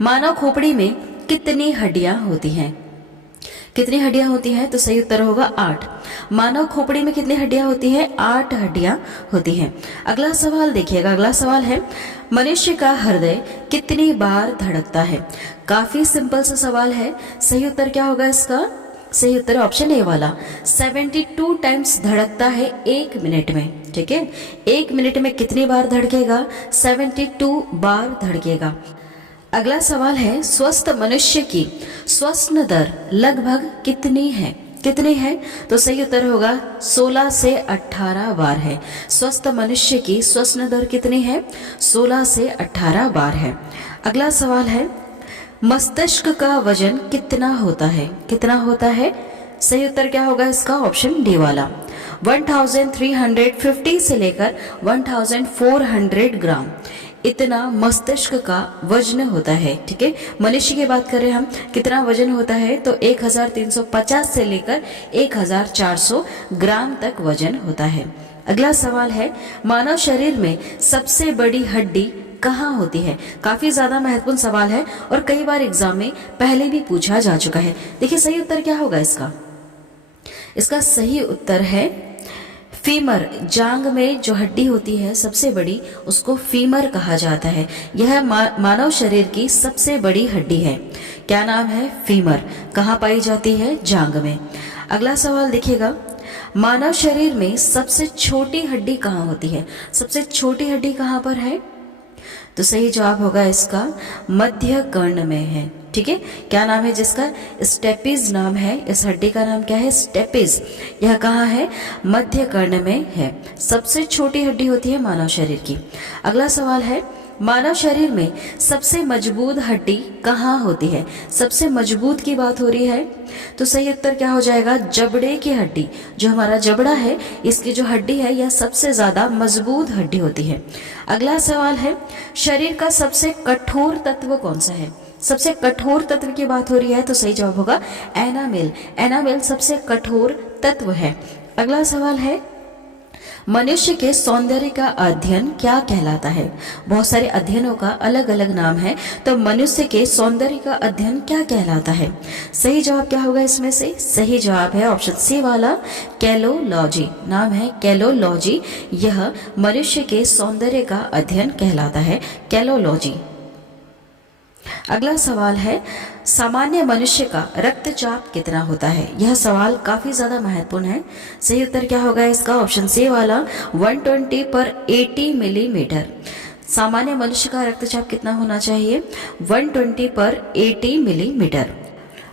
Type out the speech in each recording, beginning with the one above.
मानव खोपड़ी में कितनी हड्डियां होती हैं? कितनी हड्डियां होती हैं? तो सही उत्तर होगा 8। मानव खोपड़ी में कितनी हड्डियां होती हैं? 8 हड्डियां होती हैं। अगला सवाल देखिएगा। अगला सवाल है, मनुष्य का हृदय कितनी बार धड़कता है? काफी सिंपल सा सवाल है। सही उत्तर क्या होगा इसका? सही उत्तर ऑप्शन ए वाला, 72 टाइम्स धड़कता है 1 मिनट में। ठीक है, 1 मिनट में कितनी बार धड़केगा? 72 बार धड़केगा। अगला सवाल है, स्वस्थ मनुष्य की श्वसन दर लगभग कितनी है? कितनी है? तो सही उत्तर होगा 16 से 18 बार है। स्वस्थ मनुष्य की श्वसन दर कितनी है? 16 से 18 बार है। अगला सवाल है, मस्तिष्क का वजन कितना होता है? कितना होता है? सही उत्तर क्या होगा इसका? ऑप्शन डी वाला, 1350 से लेकर 1400 ग्राम इतना मस्तिष्क का वजन होता है। ठीक है, मनुष्य की बात करें हम, कितना वजन होता है? तो 1350 से लेकर 1400 ग्राम तक वजन होता है। अगला सवाल है, मानव शरीर में सबसे बड़ी हड्डी कहाँ होती है? काफी ज्यादा महत्वपूर्ण सवाल है और कई बार एग्जाम में पहले भी पूछा जा चुका है। देखिए सही उत्तर क्या होगा इसका? इसका सही उत्तर है फीमर। जांग में जो हड्डी होती है सबसे बड़ी, उसको फीमर कहा जाता है। यह मानव शरीर की सबसे बड़ी हड्डी है। क्या नाम है? फीमर। कहाँ पाई जाती है? जांग में। अगला सवाल देखिएगा, मानव शरीर में सबसे छोटी हड्डी कहाँ होती है? सबसे छोटी हड्डी कहाँ पर है? तो सही जवाब होगा इसका मध्य कर्ण में है। ठीक है, क्या नाम है जिसका? स्टेपिज नाम है। इस हड्डी का नाम क्या है? स्टेपिज। यह कहाँ है? मध्य कर्ण में है। सबसे छोटी हड्डी होती है मानव शरीर की। अगला सवाल है, मानव शरीर में सबसे मजबूत हड्डी कहाँ होती है? सबसे मजबूत की बात हो रही है, तो सही उत्तर क्या हो जाएगा? जबड़े की हड्डी। जो हमारा जबड़ा है, इसकी जो हड्डी है, यह सबसे ज्यादा मजबूत हड्डी होती है। अगला सवाल है, शरीर का सबसे कठोर तत्व कौन सा है? सबसे कठोर तत्व की बात हो रही है, तो सही जवाब होगा एनामेल। एनामेल सबसे कठोर तत्व है। अगला सवाल है, मनुष्य के सौंदर्य का अध्ययन क्या कहलाता है? बहुत सारे अध्ययनों का अलग अलग नाम है, तो मनुष्य के सौंदर्य का अध्ययन क्या कहलाता है? सही जवाब क्या होगा इसमें से? सही जवाब है ऑप्शन सी वाला, कैलोलॉजी। नाम है कैलोलॉजी। यह मनुष्य के सौंदर्य का अध्ययन कहलाता है, कैलोलॉजी। अगला सवाल है, सामान्य मनुष्य का रक्तचाप कितना होता है? यह सवाल काफी ज्यादा महत्वपूर्ण है। सही उत्तर क्या होगा इसका? ऑप्शन सी वाला, 120/80 मिलीमीटर। सामान्य मनुष्य का रक्तचाप कितना होना चाहिए? 120/80 मिलीमीटर।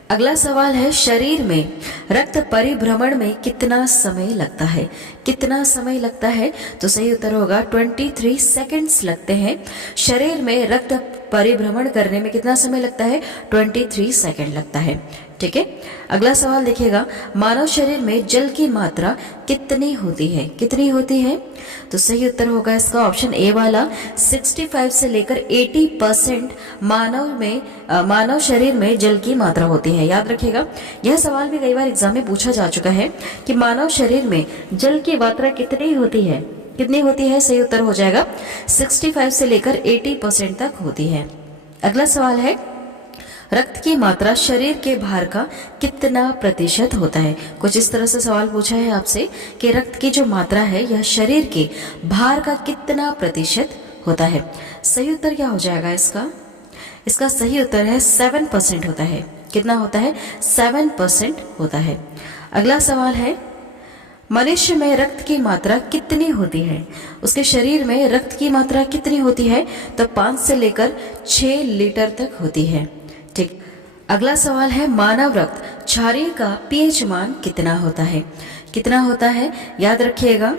अगला सवाल है, शरीर में रक्त परिभ्रमण में कितना समय लगता है? कितना समय लगता है? तो सही उत्तर होगा 23 सेकंड्स लगते हैं। शरीर में रक्त परिभ्रमण करने में कितना समय लगता है? 23 सेकंड लगता है। ठीक है, अगला सवाल देखिएगा, मानव शरीर में जल की मात्रा कितनी होती है? कितनी होती है? तो सही उत्तर होगा इसका ऑप्शन ए वाला, 65 से लेकर 80% मानव शरीर में जल की मात्रा होती है। याद रखिएगा, यह सवाल भी कई बार एग्जाम में पूछा जा चुका है कि मानव शरीर में जल की मात्रा कितनी होती है? कितनी होती है? सही उत्तर हो जाएगा 65 से लेकर 80% तक होती है। अगला सवाल है, रक्त की मात्रा शरीर के भार का कितना प्रतिशत होता है? कुछ इस तरह से सवाल पूछा है आपसे कि रक्त की जो मात्रा है, यह शरीर के भार का कितना प्रतिशत होता है? सही उत्तर क्या हो जाएगा इसका? इसका सही उत्तर है 7% होता है। कितना होता है? 7% होता है। अगला सवाल है, मनुष्य में रक्त की मात्रा कितनी होती है? उसके शरीर में रक्त की मात्रा कितनी होती है? तो 5 से लेकर 6 लीटर तक होती है। ठीक, अगला सवाल है, मानव रक्त क्षारीय का पीएच मान कितना होता है? कितना होता है? याद रखिएगा,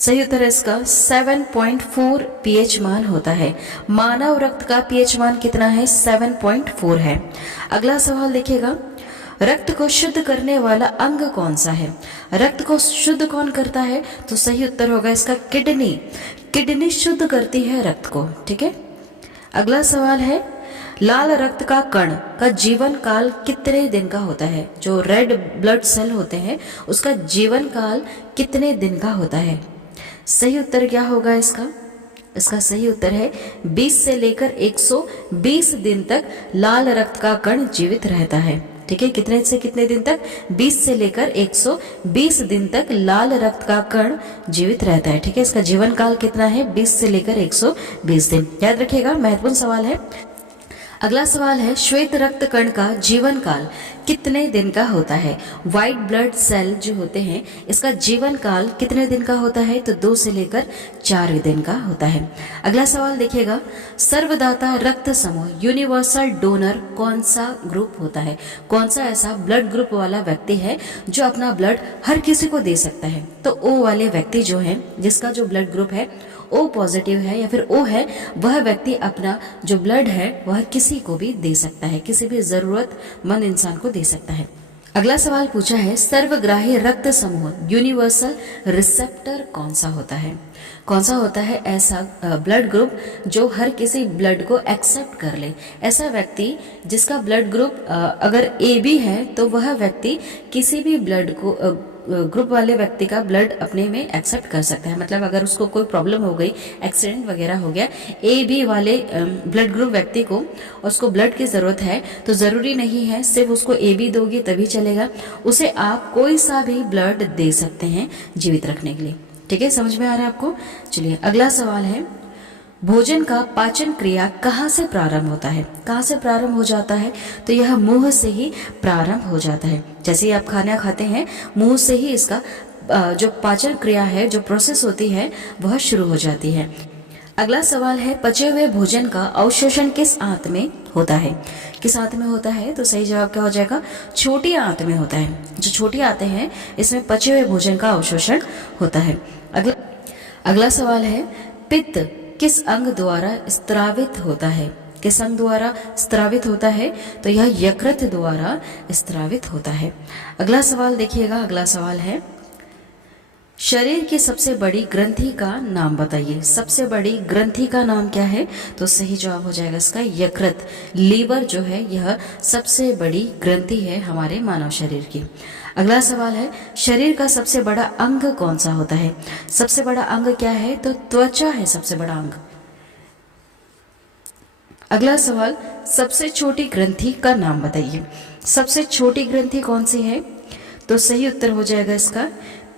सही उत्तर है इसका 7.4 पीएच मान होता है। मानव रक्त का पीएच मान कितना है? 7.4 है। अगला सवाल देखिएगा, रक्त को शुद्ध करने वाला अंग कौन सा है? रक्त को शुद्ध कौन करता है? तो सही उत्तर होगा इसका किडनी। किडनी शुद्ध करती है रक्त को। ठीक है, अगला सवाल है, लाल रक्त का कण का जीवन काल कितने दिन का होता है? जो रेड ब्लड सेल होते हैं, उसका जीवन काल कितने दिन का होता है? सही उत्तर क्या होगा इसका? इसका सही उत्तर है 20 से लेकर 120 दिन तक लाल रक्त का कण जीवित रहता है। ठीक है, कितने से कितने दिन तक? 20 से लेकर 120 दिन तक लाल रक्त का कण जीवित रहता है। ठीक है, इसका जीवन काल कितना है? 20 से लेकर 120 दिन। याद रखिएगा, महत्वपूर्ण सवाल है। अगला सवाल है, श्वेत रक्त कण का जीवन काल कितने दिन का होता है? व्हाइट ब्लड सेल जो होते हैं, इसका जीवन काल कितने दिन का होता है? तो 2 से लेकर 4 दिन का होता है। अगला सवाल देखिएगा, सर्वदाता रक्त समूह यूनिवर्सल डोनर कौन सा ग्रुप होता है? कौन सा ऐसा ब्लड ग्रुप वाला व्यक्ति है जो अपना ब्लड हर किसी को दे सकता है? तो ओ वाले व्यक्ति जो है, जिसका जो ब्लड ग्रुप है ओ पॉजिटिव है या फिर ओ है, वह व्यक्ति अपना जो ब्लड है वह किसी को भी दे सकता है, किसी भी जरूरतमंद इंसान को दे सकता है। अगला सवाल पूछा है, सर्वग्राही रक्त समूह यूनिवर्सल रिसेप्टर कौन सा होता है? कौन सा होता है ऐसा ब्लड ग्रुप जो हर किसी ब्लड को एक्सेप्ट कर ले? ऐसा व्यक्ति जिसका ब्लड ग्रुप अगर ए बी है तो वह व्यक्ति किसी भी ब्लड को ग्रुप वाले व्यक्ति का ब्लड अपने में एक्सेप्ट कर सकता है। मतलब अगर उसको कोई प्रॉब्लम हो गई, एक्सीडेंट वगैरह हो गया, ए बी वाले ब्लड ग्रुप व्यक्ति को उसको ब्लड की जरूरत है, तो जरूरी नहीं है सिर्फ उसको ए बी दोगे तभी चलेगा, उसे आप कोई सा भी ब्लड दे सकते हैं जीवित रखने के लिए। ठीक है, समझ में आ रहा है आपको? चलिए अगला सवाल है, भोजन का पाचन क्रिया कहाँ से प्रारंभ होता है? कहाँ से प्रारंभ हो जाता है? तो यह मुंह से ही प्रारंभ हो जाता है। जैसे ही आप खाना खाते हैं, मुंह से ही इसका जो पाचन क्रिया है, जो प्रोसेस होती है, वह शुरू हो जाती है। अगला सवाल है, पचे हुए भोजन का अवशोषण किस आंत में होता है? किस आंत में होता है? तो सही जवाब क्या हो जाएगा? छोटी आंत में होता है। जो छोटी आंतें हैं, इसमें पचे हुए भोजन का अवशोषण होता है। अगला सवाल है, पित्त किस अंग द्वारा स्त्रावित होता है? किस अंग द्वारा स्त्रावित होता है? तो यह यकृत द्वारा स्त्रावित होता है। अगला सवाल देखिएगा, अगला सवाल है, शरीर की सबसे बड़ी ग्रंथि का नाम बताइए। सबसे बड़ी ग्रंथि का नाम क्या है? तो सही जवाब हो जाएगा इसका यकृत। लीवर जो है यह सबसे बड़ी ग्रंथि है हमारे मानव शरीर की। अगला सवाल है, शरीर का सबसे बड़ा अंग कौन सा होता है? सबसे बड़ा अंग क्या है? तो त्वचा है सबसे बड़ा अंग। अगला सवाल, सबसे छोटी ग्रंथि का नाम बताइए। सबसे छोटी ग्रंथि कौन सी है? तो सही उत्तर हो जाएगा इसका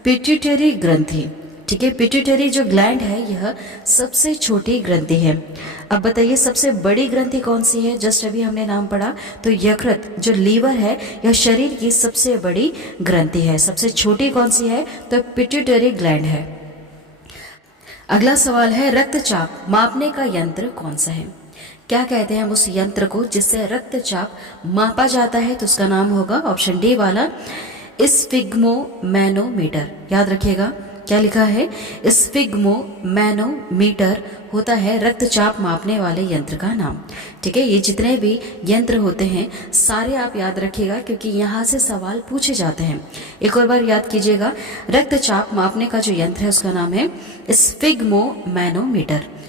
पिट्यूटरी ग्रंथि। ठीक है, पिट्यूटरी जो ग्लैंड है यह सबसे छोटी ग्रंथि है। अब बताइए सबसे बड़ी ग्रंथि कौन सी है? जस्ट अभी हमने नाम पढ़ा, तो यकृत जो लीवर है यह शरीर की सबसे बड़ी ग्रंथि है। सबसे छोटी कौन सी है? तो पिट्यूटरी ग्लैंड है। अगला सवाल है, रक्तचाप मापने का यंत्र कौन सा है? क्या कहते हैं उस यंत्र को जिससे रक्तचाप मापा जाता है? तो उसका नाम होगा ऑप्शन डी वाला स्फिग्मोमैनोमीटर। याद रखिएगा क्या लिखा है? स्फिग्मोमैनोमीटर होता है रक्तचाप मापने वाले यंत्र का नाम। ठीक है, ये जितने भी यंत्र होते हैं सारे आप याद रखिएगा क्योंकि यहाँ से सवाल पूछे जाते हैं। एक और बार याद कीजिएगा, रक्तचाप मापने का जो यंत्र है उसका नाम है स्फिग्मोमैनोमीटर।